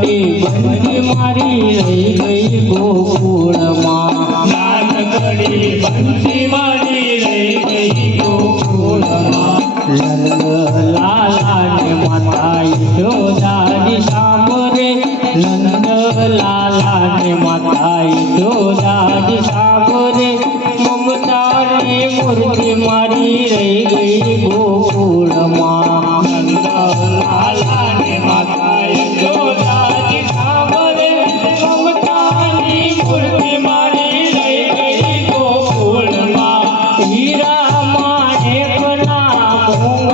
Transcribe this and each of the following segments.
નાનકડી બંદી મારી રહી ગઈ ગોકુળમાં. નાનકડી બંદી મારી રહી ગઈ ગોકુળમાં લલ લાલાને માતાઈ જોડાની સામરે નંદ લાલાને માતાઈ જોડાની સામરે મમતાની મૂર્તિ મારી રહી ગઈ ગોકુળ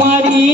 মারি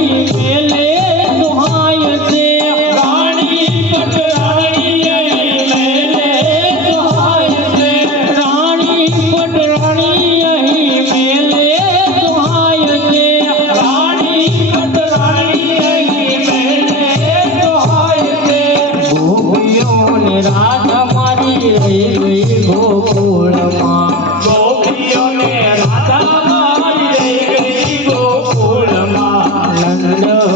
ગોપીઓની રાત મારી રહી ગઈ ગોકુળમાં. ગોપીઓને રાત મારી રહી ગોકુળમાં. નંદ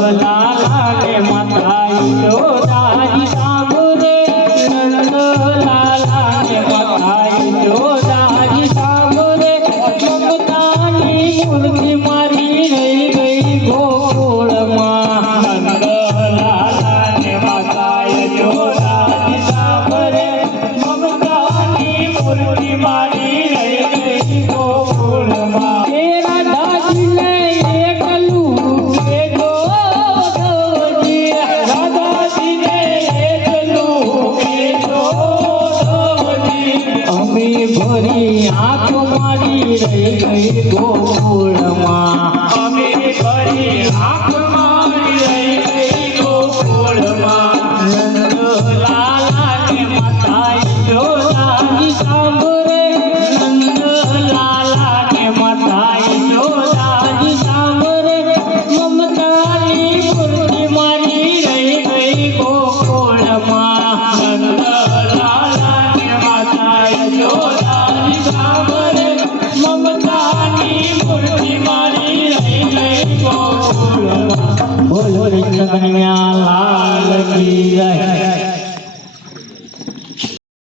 ગોકુળમાં અમે કરી આખ બોલો કનૈયા લાલ કી જય